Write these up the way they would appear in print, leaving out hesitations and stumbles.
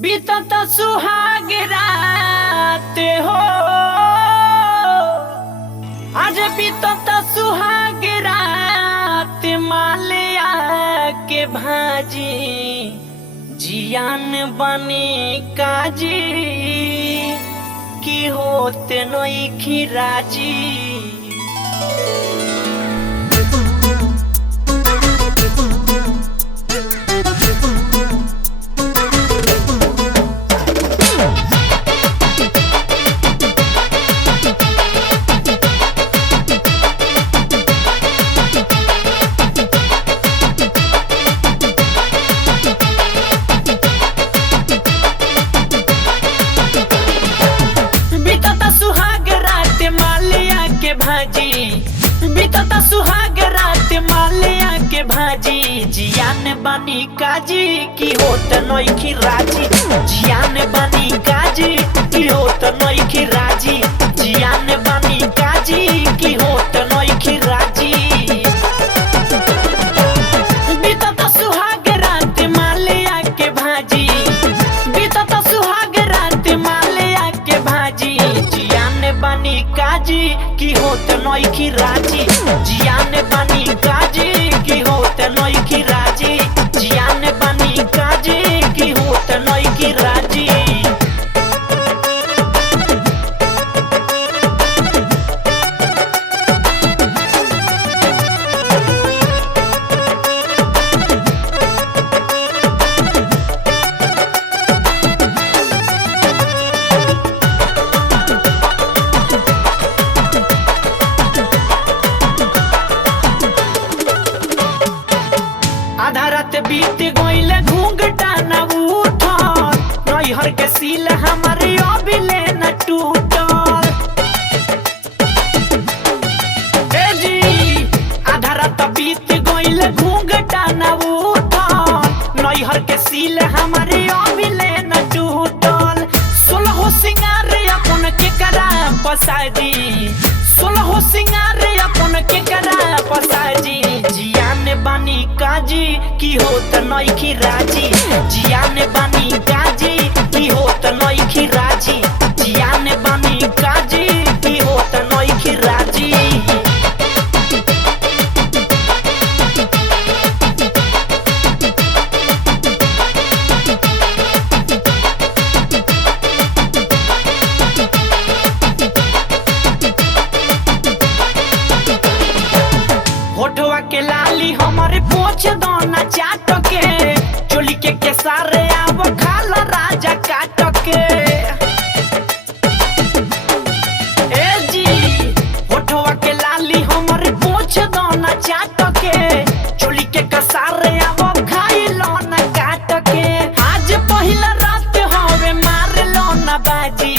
बीतत सुहाग रात हो, आज बीतत सुहाग रात मालिया के भाजी जियान बने काजी की होते नइखी राजी। बीतत सुहाग रात मालिया के भाजी जियान बनी काजी की होत नइखी राजी। जियान बनी काजी की होत नइखी राजी। जियान बनी काजी की होत नइखी राजी। बीतत सुहाग रात मालिया के भाजी, बीतत सुहाग रात मालिया के भाजी जियान बनी काजी की होत नइखी राजी। जियान बनी काजी की होत नइखी राजी। जियान बनी काजी की होत नइखी राजी। आधा रात बीत गइल घूंघटा न उठल, नैहर के सील हमारे अभिले न टूटल। ए जी आधा रात बीत गइल घूंघटा न उठल, नैहर के सील हमारे अभिले न टूटल। सोलहो सिंगार अपन के करा पसाजी, सोलहो सिंगार अपन के करा पसाजी जियान बनी काजी की होत नइखी राजी। जियान बनी काजी की होत नइखी राजी। जियान बनी काजी की होत नइखी राजी। होठवा के लाली हमारे पोछ दोना चाट के, चोली के केसारे आव खाल राजा काट के। ए जी होठवा के लाली हमारे पोछ दोना चाट के, चोली के केसारे आव खाइलो ना काट के। आज पहिला रात हवे मार लो ना बाजी।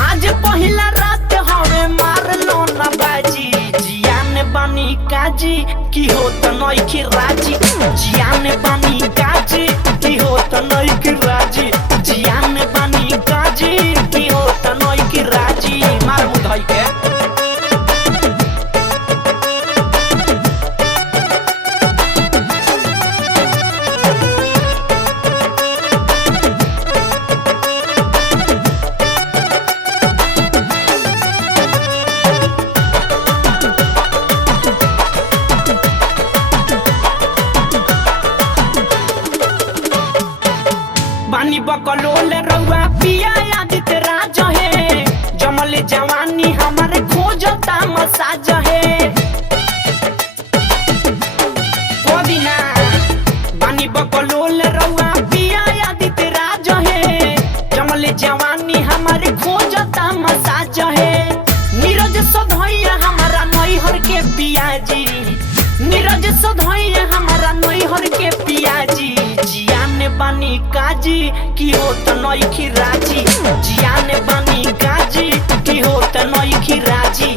आज पहिला रात हवे मार लो ना बाजी। जियान बनी काजी की होत नइखी राजी। जियान बनी काजी की होत नइखी राजी। जियान बनी काजी की होत नइखी राजी। मार मुधई के बानी बकलोल रउआ पिया आदित राज है, जमल जवानी हमारे खोजता मसाज है। कोदिना बानी बकलोल रउआ पिया आदित राज है, जमल जवानी हमारे खोजता मसाज है। नीरज सधैया हमारा नैहर के पियाजी, नीरज सधैया हमारा नैहर के पियाजी जियान बनी काजी की होत नइखी राजी। जियान बनी काजी की होत नइखी राजी।